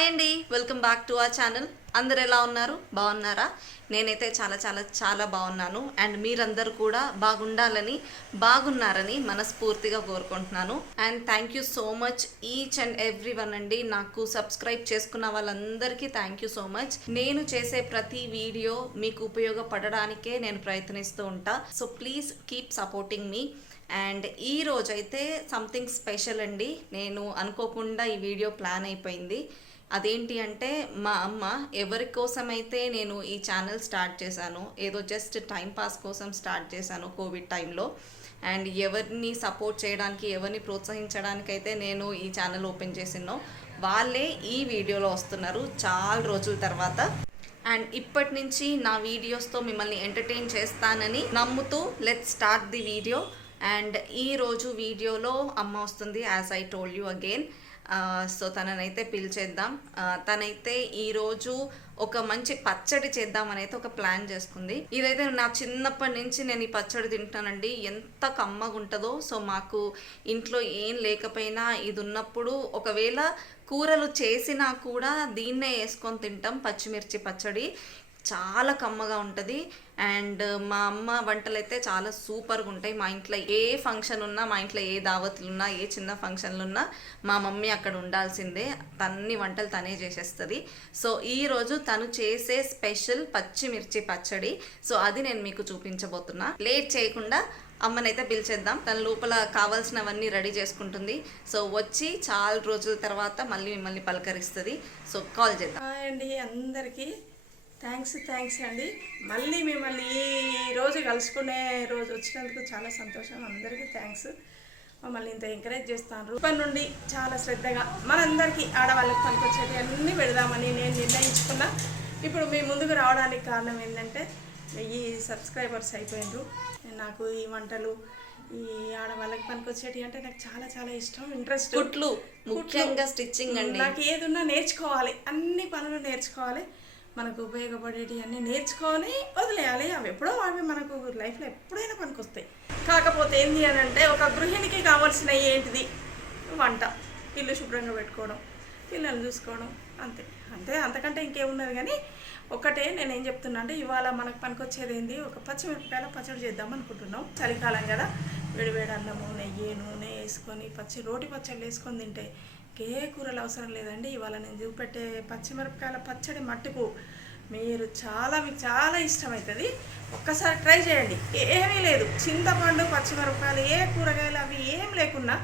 Hi అండి. Welcome back to our channel. అందరు ఎలా ఉన్నారు? బాగున్నారా? నేనైతే చాలా చాలా చాలా బాగున్నాను. అండ్ మీరందరూ కూడా బాగుండాలని బాగున్నారని మనస్ఫూర్తిగా కోరుకుంటున్నాను. And thank you so much each and every one అండి. నాకు సబ్స్క్రైబ్ చేసుకున్న వాళ్ళందరికీ థ్యాంక్ యూ సో మచ్. నేను చేసే ప్రతి వీడియో మీకు ఉపయోగపడడానికే నేను ప్రయత్నిస్తూ ఉంటా. సో ప్లీజ్ కీప్ సపోర్టింగ్ మీ. అండ్ ఈ రోజైతే సంథింగ్ స్పెషల్ అండి. నేను అనుకోకుండా ఈ వీడియో ప్లాన్ అయిపోయింది. అదేంటి అంటే మా అమ్మ ఎవరి కోసమైతే నేను ఈ ఛానల్ స్టార్ట్ చేశాను ఏదో జస్ట్ టైం పాస్ కోసం స్టార్ట్ చేశాను కోవిడ్ టైంలో అండ్ ఎవరిని సపోర్ట్ చేయడానికి ఎవరిని ప్రోత్సహించడానికైతే అయితే నేను ఈ ఛానల్ ఓపెన్ చేసినో వాళ్ళే ఈ వీడియోలో వస్తున్నారు చాలా రోజుల తర్వాత. అండ్ ఇప్పటి నుంచి నా వీడియోస్తో మిమ్మల్ని ఎంటర్టైన్ చేస్తానని నమ్ముతూ let start the video and ఈ రోజు వీడియోలో అమ్మ వస్తుంది as I told you again so తననైతే పిలిచేద్దాం. తనైతే ఈరోజు ఒక మంచి పచ్చడి చేద్దామని అయితే ఒక ప్లాన్ చేసుకుంది. ఇదైతే నా చిన్నప్పటి నుంచి నేను ఈ పచ్చడి తింటానండి. ఎంత కమ్మగా ఉంటుందో సో మాకు ఇంట్లో ఏం లేకపోయినా ఇది ఉన్నప్పుడు ఒకవేళ కూరలు చేసినా కూడా దీన్నే వేసుకొని తింటాం పచ్చిమిర్చి పచ్చడి. చాలా కమ్మగా ఉంటుంది. అండ్ మా అమ్మ వంటలు అయితే చాలా సూపర్గా ఉంటాయి. మా ఇంట్లో ఏ ఫంక్షన్ ఉన్నా మా ఇంట్లో ఏ దావతులు ఉన్నా ఏ చిన్న ఫంక్షన్లు ఉన్నా మా మమ్మీ అక్కడ ఉండాల్సిందే. తన్ని వంటలు తనే చేసేస్తుంది. సో ఈరోజు తను చేసే స్పెషల్ పచ్చిమిర్చి పచ్చడి. సో అది నేను మీకు చూపించబోతున్నా. లేట్ చేయకుండా అమ్మనైతే పిలిచేద్దాం. తన లోపల కావాల్సినవన్నీ రెడీ చేసుకుంటుంది. సో వచ్చి చాలా రోజుల తర్వాత మళ్ళీ మిమ్మల్ని పలకరిస్తుంది. సో కాల్ చేద్దాం. అండి అందరికీ. థ్యాంక్స్ థ్యాంక్స్ అండి. మళ్ళీ మిమ్మల్ని ఈ రోజు కలుసుకునే రోజు వచ్చినందుకు చాలా సంతోషం. అందరికీ థ్యాంక్స్ మమ్మల్ని ఇంత ఎంకరేజ్ చేస్తాను ఇప్పటి నుండి చాలా శ్రద్ధగా మనందరికీ ఆడవాళ్ళకి పనికొచ్చేది అన్నీ పెడదామని నేను నిర్ణయించుకున్నా. ఇప్పుడు మీ ముందుకు రావడానికి కారణం ఏంటంటే వెయ్యి సబ్స్క్రైబర్స్ అయిపోయిండ్రు నాకు ఈ వంటలు ఈ ఆడవాళ్ళకి పనికొచ్చేటి అంటే నాకు చాలా చాలా ఇష్టం ఇంట్రెస్ట్. కుట్లు. ముఖ్యంగా స్టిచ్చింగ్ అండి. నాకు ఏదున్నా నేర్చుకోవాలి. అన్ని పనులు నేర్చుకోవాలి. మనకు ఉపయోగపడేటి అన్నీ నేర్చుకొని వదిలేయాలి. అవి ఎప్పుడో అవి మనకు లైఫ్లో ఎప్పుడైనా పనికొస్తాయి. కాకపోతే ఏంటి అని అంటే ఒక గృహిణికి కావాల్సిన ఏంటిది? వంట. ఇల్లు శుభ్రంగా పెట్టుకోవడం పిల్లల్ని చూసుకోవడం అంతే. అంతే అంతకంటే ఇంకేమున్నది కానీ ఒకటే నేను ఏం చెప్తున్నా అంటే ఇవాళ మనకు పనికొచ్చేది ఏంది? ఒక పచ్చిమిరపకాయల పచ్చడి చేద్దాం అనుకుంటున్నాం. చలికాలం కదా. వేడి వేడి అన్నము నెయ్యి నూనె వేసుకొని పచ్చి రోటి పచ్చళ్ళు వేసుకొని తింటే ఏ కూరలు అవసరం లేదండి. ఇవాళ నేను చూపెట్టే పచ్చిమిరపకాయల పచ్చడి మట్టుకు మీరు చాలా మీకు చాలా ఇష్టమవుతుంది ఒక్కసారి ట్రై చేయండి. ఏమీ లేదు. చింతపండు పచ్చిమిరపకాయలు ఏ కూరగాయలు అవి ఏం లేకున్నా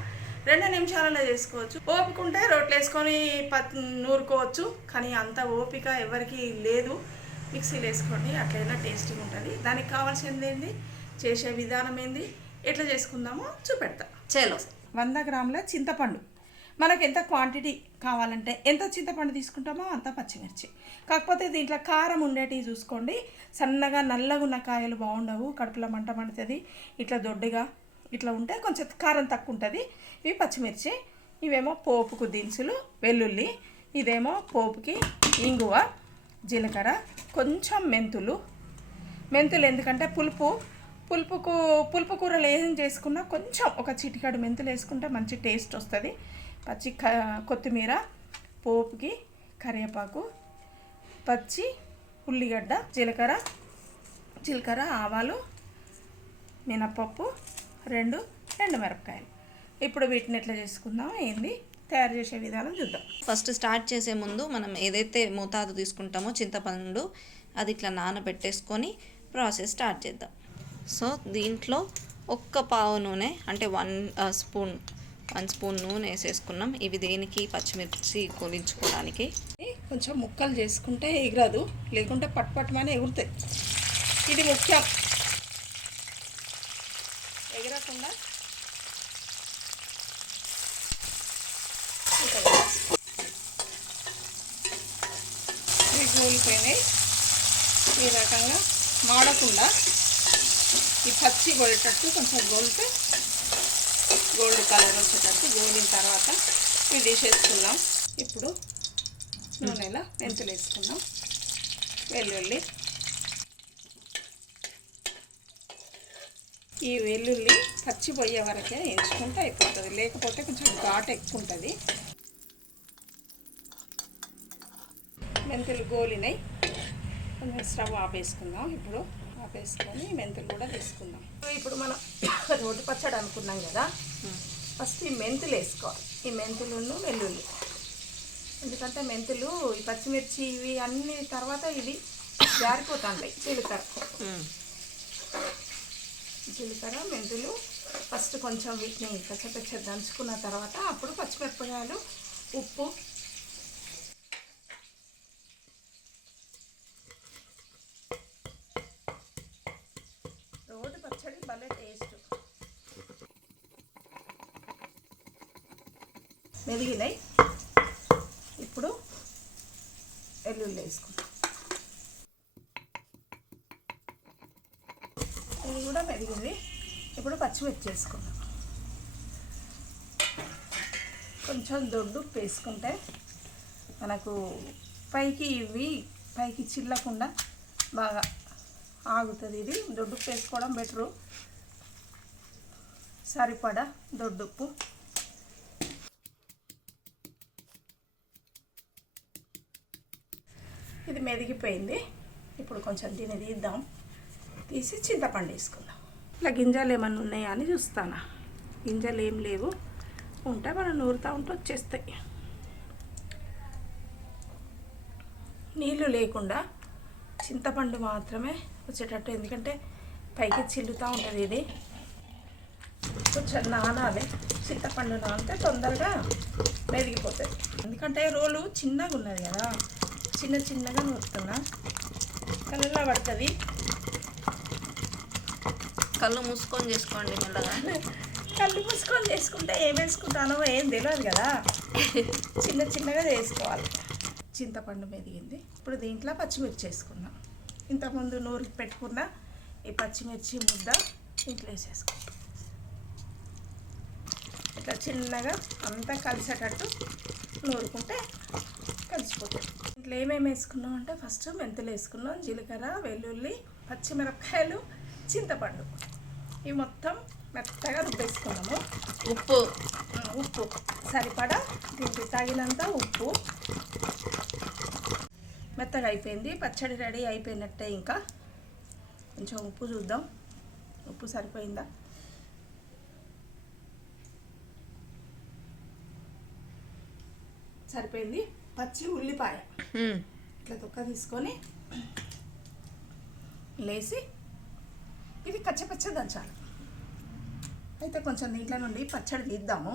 రెండు నిమిషాలలో చేసుకోవచ్చు. ఓపిక ఉంటే రోట్లు వేసుకొని పత్ నూరుకోవచ్చు. కానీ అంత ఓపిక ఎవరికి లేదు. మిక్సీలో వేసుకోండి. అట్లయినా టేస్టీగా ఉంటుంది. దానికి కావాల్సింది ఏంది? చేసే విధానం ఏంది? ఎట్లా చేసుకుందామో చూపెడతా. చలో. వంద గ్రాముల చింతపండు. మనకు ఎంత క్వాంటిటీ కావాలంటే ఎంత చింతపండు తీసుకుంటామో అంత పచ్చిమిర్చి. కాకపోతే దీంట్లో కారం ఉండేటివి చూసుకోండి. సన్నగా నల్లగా ఉన్న కాయలు బాగుండవు. కడుపులో మంట మండుతుంది. ఇట్లా దొడ్డుగా ఇట్లా ఉంటే కొంచెం కారం తక్కువ ఉంటుంది. ఇవి పచ్చిమిర్చి ఇవేమో పోపుకు దినుసులు వెల్లుల్లి ఇదేమో పోపుకి ఇంగువ జీలకర్ర కొంచెం మెంతులు. మెంతులు ఎందుకంటే పులుపు పులుపుకు పులుపు కూరలు ఏం చేసుకున్నా కొంచెం ఒక చిటికాడు మెంతులు వేసుకుంటే మంచి టేస్ట్ వస్తుంది. పచ్చి క కొత్తిమీర పోపుకి కరివేపాకు పచ్చి ఉల్లిగడ్డ జీలకర్ర జీలకర్ర ఆవాలు మినపప్పు రెండు రెండు మిరపకాయలు. ఇప్పుడు వీటిని ఎట్లా చేసుకుందాం ఏంది తయారు చేసే విధానం చూద్దాం. ఫస్ట్ స్టార్ట్ చేసే ముందు మనం ఏదైతే మోతాదు తీసుకుంటామో చింతపండు అది ఇట్లా నానబెట్టేసుకొని ప్రాసెస్ స్టార్ట్ చేద్దాం. సో దీంట్లో ఒక్క పావు నూనె అంటే వన్ స్పూన్ వన్ స్పూన్ నూనె వేసేసుకున్నాం. ఇవి దేనికి? పచ్చిమిర్చి కొలించుకోవడానికి. కొంచెం ముక్కలు చేసుకుంటే ఎగరదు. లేకుంటే పట్టు ఎగురుతాయి. ఇది ముఖ్యం. ఎగరకుండా ఇవి ఈ రకంగా మాడకుండా ఈ పచ్చి కొడేటట్టు కొంచెం గోలితే గోల్డ్ కలర్ వచ్చేటట్టు గోలిన తర్వాత ఇవి తీసేసుకుందాం ఇప్పుడు నూనెలో మెంతులు వేసుకుందాం. వెల్లుల్లి. ఈ వెల్లుల్లి పచ్చి పోయే వరకే ఎంచుకుంటే అయిపోతుంది. లేకపోతే కొంచెం ఘాట్ ఎక్కువ ఉంటుంది. మెంతులు గోలినాయి కొంచెం స్టవ్ ఆపేసుకుందాం. ఇప్పుడు ఆపేసుకొని మెంతులు కూడా తీసుకుందాం ఇప్పుడు మనం రోడ్డు పచ్చడి అనుకున్నాం కదా ఫస్ట్ ఈ మెంతులు వేసుకోవాలి. ఈ మెంతులను వెల్లుల్లి ఎందుకంటే మెంతులు ఈ పచ్చిమిర్చి ఇవి అన్ని తర్వాత ఇవి జారిపోతాయి జీలకర్ర. జీలకర్ర మెంతులు ఫస్ట్ కొంచెం వీటిని పచ్చపచ్చ దంచుకున్న తర్వాత అప్పుడు పచ్చిమిరపకాయలు ఉప్పు. రోడ్డు పచ్చడి భలే టేస్ట్ మెదిగినాయి. ఇప్పుడు వెల్లుల్లి వేసుకుంటాం ఇది కూడా మెదిగింది. ఇప్పుడు పచ్చిమిర్చి వేసుకుందాం. కొంచెం దొడ్డు ఉప్పు వేసుకుంటే మనకు పైకి ఇవి పైకి చిల్లకుండా బాగా ఆగుతుంది ఇది. దొడ్డుప్పు వేసుకోవడం బెటరు. సరిపడా దొడ్డుప్పు ఇది మెదిగిపోయింది. ఇప్పుడు కొంచెం దీన్ని తీద్దాం. తీసి చింతపండు వేసుకుందాం. ఇలా గింజలు ఏమన్నా ఉన్నాయా అని చూస్తానా? గింజలు ఏం లేవు. ఉంటే మనం నూరుతూ ఉంటే వచ్చేస్తాయి. నీళ్ళు లేకుండా చింతపండు మాత్రమే వచ్చేటట్టు ఎందుకంటే పైకి చిల్లుతూ ఉంటుంది ఇది. కొంచెం నానాలి. చింతపండు నానితే తొందరగా మెదిగిపోతుంది ఎందుకంటే రోలు చిన్నగా ఉన్నది కదా. చిన్న చిన్నగా నూరుతున్నా. కళ్ళలో పడుతుంది. కళ్ళు మూసుకొని చేసుకోండి మెల్లగా. కళ్ళు మూసుకొని చేసుకుంటే ఏం వేసుకుంటానో ఏం తెలియదు కదా. చిన్న చిన్నగా చేసుకోవాలి. చింతపండు మెదిగింది. ఇప్పుడు దీంట్లో పచ్చిమిర్చి వేసుకుందాం ఇంతకుముందు నూరికి పెట్టుకున్న ఈ పచ్చిమిర్చి ముద్ద దీంట్లో వేసేసుకుందాం ఇట్లా చిన్నగా అంతా కలిసేటట్టు నూరుకుంటే కలిసిపోతుంది ఇంట్లో ఏమేమి వేసుకున్నాం అంటే ఫస్ట్ మెంతులు వేసుకున్నాం జీలకర్ర వెల్లుల్లి పచ్చిమిరపకాయలు చింతపండు. ఇవి మొత్తం మెత్తగా రుబ్బేసుకున్నాము. ఉప్పు. ఉప్పు. సరిపడా దీనికి తగినంత ఉప్పు. మెత్తగా అయిపోయింది. పచ్చడి రెడీ అయిపోయినట్టే ఇంకా. కొంచెం ఉప్పు చూద్దాం. ఉప్పు సరిపోయిందా? సరిపోయింది? పచ్చి ఉల్లిపాయ. ఇట్లా తొక్క తీసుకొని లేసి ఇది కచ్చపచ్చ దంచాలి. అయితే కొంచెం నీళ్ళ నుండి పచ్చడి తీద్దాము.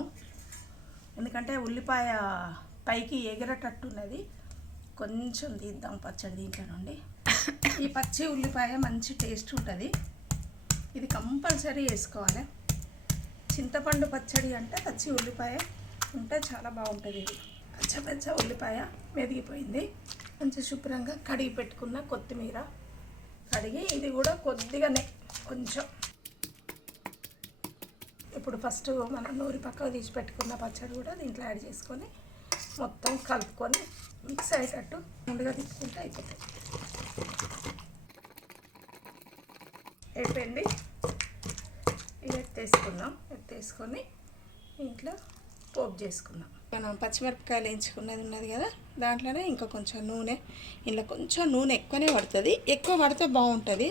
ఎందుకంటే ఉల్లిపాయ పైకి ఎగిరేటట్టున్నది. కొంచెం తీద్దాం పచ్చడి దీంట్లో నుండి. ఈ పచ్చి ఉల్లిపాయ మంచి టేస్ట్ ఉంటుంది. ఇది కంపల్సరీ వేసుకోవాలి. చింతపండు పచ్చడి అంటే పచ్చి ఉల్లిపాయ ఉంటే చాలా బాగుంటుంది పచ్చ పచ్చ ఉల్లిపాయ మెదిగిపోయింది. మంచి శుభ్రంగా కడిగి పెట్టుకున్న కొత్తిమీర కడిగి ఇది కూడా కొద్దిగానే కొంచెం. ఇప్పుడు ఫస్ట్ మనం నూరి పక్కకు తీసి పెట్టుకున్న పచ్చడి కూడా దీంట్లో యాడ్ చేసుకొని మొత్తం కలుపుకొని మిక్స్ అయ్యేటట్టు ముందుగా తీసుకుంటే అయిపోతుంది అయిపోయింది. ఇది ఎత్తేసుకుందాం. ఎత్తేసుకొని ఇంట్లో పోపు చేసుకుందాం. మనం పచ్చిమిరపకాయలు వేయించుకున్నది ఉన్నది కదా దాంట్లోనే ఇంకా కొంచెం నూనె. ఇలా కొంచెం నూనె ఎక్కువనే పడుతుంది. ఎక్కువ పడితే బాగుంటుంది.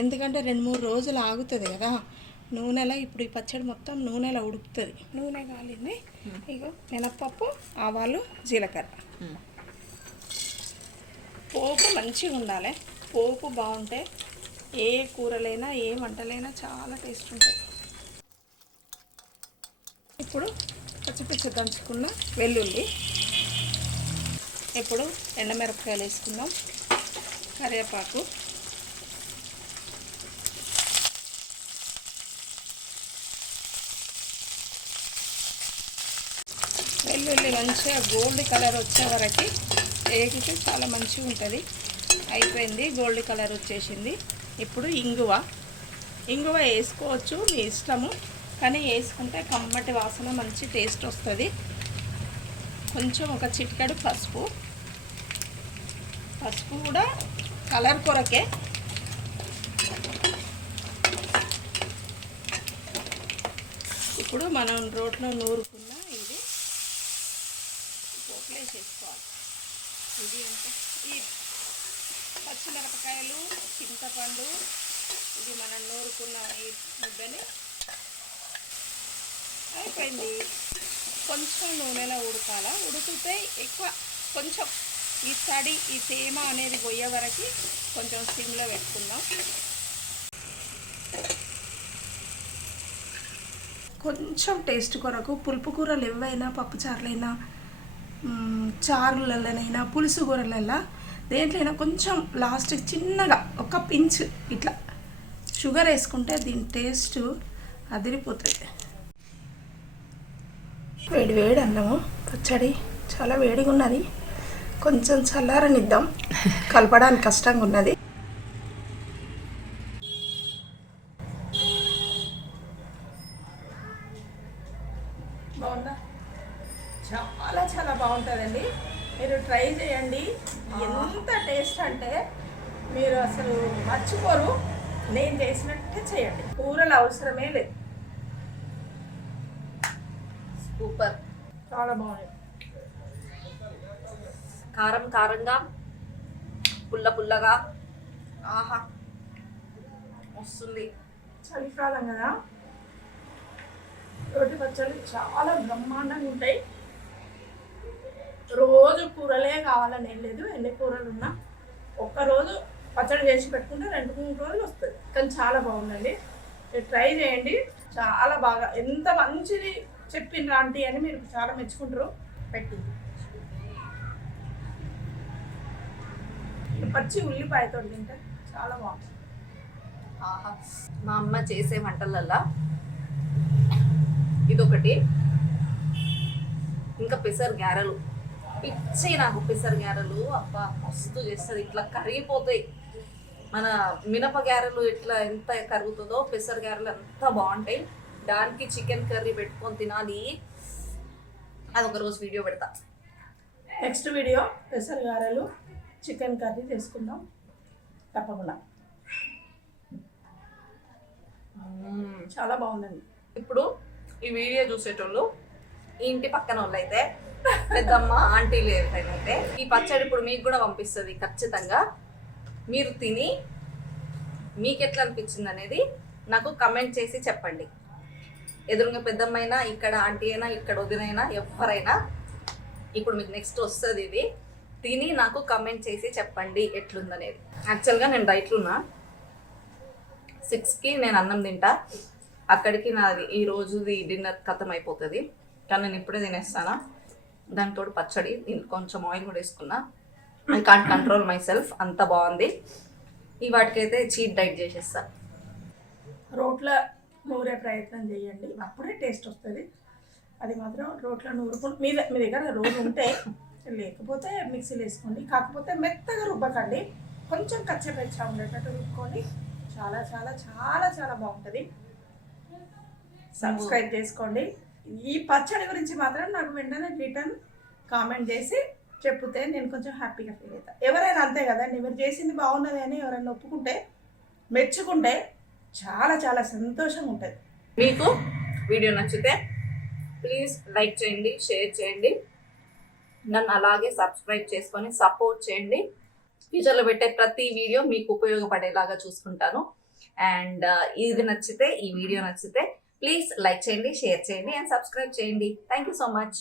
ఎందుకంటే రెండు మూడు రోజులు ఆగుతుంది కదా. నూనెలో ఇప్పుడు ఈ పచ్చడి మొత్తం నూనెలో ఉడుకుతుంది. నూనె కాలింది. ఇగో మినప్పప్పు ఆవాలు జీలకర్ర. పోపు మంచిగా ఉండాలి. పోపు బాగుంటే ఏ కూరలైనా ఏ వంటలైనా చాలా టేస్ట్ ఉంటాయి. ఇప్పుడు పచ్చిపిచ్చి దంచుకున్న వెల్లుల్లి. ఇప్పుడు ఎండమిరపకాయలు వేసుకుందాం. కరివేపాకు. వెల్లుల్లి మంచిగా గోల్డ్ కలర్ వచ్చే వరకు వేగితే చాలా మంచిగా ఉంటుంది. అయిపోయింది గోల్డ్ కలర్ వచ్చేసింది. ఇప్పుడు ఇంగువ. ఇంగువ వేసుకోవచ్చు మీ ఇష్టము. కానీ వేసుకుంటే కమ్మటి వాసన మంచి టేస్ట్ వస్తుంది. కొంచెం ఒక చిటికడు పసుపు. పసుపు కూడా కలర్ కొరకే. ఇప్పుడు మనం రోట్లో నూరుకున్న ఇది పోపులో ఇది అంటే ఈ పచ్చిమిరపకాయలు చింతపండు ఇది మనం నూరుకున్న ఈ ముద్దని అయిపోయింది. కొంచెం నూనెలో ఉడకాల? ఉడికితే ఎక్కువ కొంచెం ఈ తడి ఈ తేమ అనేది పోయే వరకు కొంచెం సిమ్లో పెట్టుకుందాం. కొంచెం టేస్ట్ కొరకు పులుపు కూరలు ఏవైనా పప్పుచారులైనా చారులలోనైనా పులుసు కూరలలో దేంట్లైనా కొంచెం లాస్ట్ చిన్నగా ఒక పించ్ ఇట్లా షుగర్ వేసుకుంటే దీని టేస్ట్ అదిరిపోతుంది. వేడి వేడి అన్నము పచ్చడి చాలా వేడిగా ఉన్నది. కొంచెం చల్లారనిద్దాం. కలపడానికి కష్టంగా ఉన్నది. బాగుందా? చాలా చాలా బాగుంటుందండి. మీరు ట్రై చేయండి. ఎంత టేస్ట్ అంటే మీరు అసలు మర్చిపోరు. నేను చేసినట్టే చేయండి. కూరలు అవసరమే లేదు. సూపర్. చాలా బాగుంది. కారం కారంగా పుల్ల పుల్లగా. ఆహా. వస్తుంది. చలికాలం కదా. రోటి పచ్చళ్ళు చాలా బ్రహ్మాండంగా ఉంటాయి. రోజు కూరలే కావాలని ఏం లేదు. ఎన్ని కూరలు ఉన్నా ఒక్కరోజు పచ్చడి చేసి పెట్టుకుంటే రెండు మూడు రోజులు వస్తుంది. కానీ చాలా బాగుందండి. ట్రై చేయండి. చాలా బాగా ఎంత మంచిది చెప్పిండ్రు ఆంటీ అని మీరు చాలా మెచ్చుకుంటారు. పెట్టి. పచ్చి ఉల్లిపాయతో తింటే చాలా బాగుంటుంది. ఆహా. మా అమ్మ చేసే వంటలల్లా ఇదొకటి. ఇంకా పెసర్ గారెలు. పిచ్చి నాకు పెసర్ గారెలు. అబ్బా మస్తు చేస్తుంది. ఇట్లా కరిగిపోతాయి. మన మినప గారెలు ఇట్లా ఎంత కరుగుతుందో పెసర్ గారెలు అంత బాగుంటాయి. దానికి చికెన్ కర్రీ పెట్టుకొని తినాలి. అదొక రోజు వీడియో పెడతా. నెక్స్ట్ వీడియో పెసర గారెలు చికెన్ కర్రీ చేసుకుందాం. తప్పకుండా. చాలా బాగుందండి. ఇప్పుడు ఈ వీడియో చూసేటోళ్ళు ఇంటి పక్కన వాళ్ళు అయితే పెద్దమ్మ ఆంటీలు ఎవరైతే ఈ పచ్చడి ఇప్పుడు మీకు కూడా పంపిస్తుంది ఖచ్చితంగా. మీరు తిని మీకు ఎట్లా అనిపించింది అనేది నాకు కమెంట్ చేసి చెప్పండి. ఎదురుగా పెద్దమ్మైనా ఇక్కడ ఆంటీ అయినా ఇక్కడ వదినైనా ఎవరైనా ఇప్పుడు మీకు నెక్స్ట్ వస్తుంది ఇది. తిని నాకు కమెంట్ చేసి చెప్పండి ఎట్లుందనేది. యాక్చువల్గా నేను డైట్లున్నా సిక్స్కి నేను అన్నం తింటా. అక్కడికి నాది ఈ రోజుది డిన్నర్ ఖతం అయిపోతుంది. కానీ నేను ఇప్పుడే తినేస్తానా. దానితో పచ్చడి దీనికి కొంచెం ఆయిల్ కూడా వేసుకున్నా. I can't control myself అంత బాగుంది. ఈ వాటికైతే చీట్ డైట్ చేసేస్తా. రోట్లో నూరే ప్రయత్నం చేయండి. అప్పుడే టేస్ట్ వస్తుంది. అది మాత్రం రోట్లో నూరుకుని మీ మీ దగ్గర రోజు ఉంటే లేకపోతే మిక్సీలో వేసుకోండి. కాకపోతే మెత్తగా రుబ్బకండి. కొంచెం కచ్చపెచ్చ ఉండేటట్టు రుబ్బుకోండి చాలా చాలా చాలా చాలా బాగుంటుంది. సబ్స్క్రైబ్ చేసుకోండి. ఈ పచ్చడి గురించి మాత్రం నాకు వెంటనే రిటర్న్ కామెంట్ చేసి చెప్తే నేను కొంచెం హ్యాపీగా ఫీల్ అవుతాను ఎవరైనా అంతే కదండి. మీరు చేసింది బాగున్నది అని ఎవరైనా ఒప్పుకుంటే మెచ్చుకుంటే చాలా చాలా సంతోషంగా ఉంటుంది మీకు వీడియో నచ్చితే ప్లీజ్ లైక్ చేయండి షేర్ చేయండి. నన్ను అలాగే సబ్స్క్రైబ్ చేసుకొని సపోర్ట్ చేయండి. ఫ్యూచర్లో పెట్టే ప్రతి వీడియో మీకు ఉపయోగపడేలాగా చూసుకుంటాను. అండ్ uh, ఇది నచ్చితే ఈ వీడియో నచ్చితే ప్లీజ్ లైక్ చేయండి షేర్ చేయండి అండ్ సబ్స్క్రైబ్ చేయండి. Thank you so much.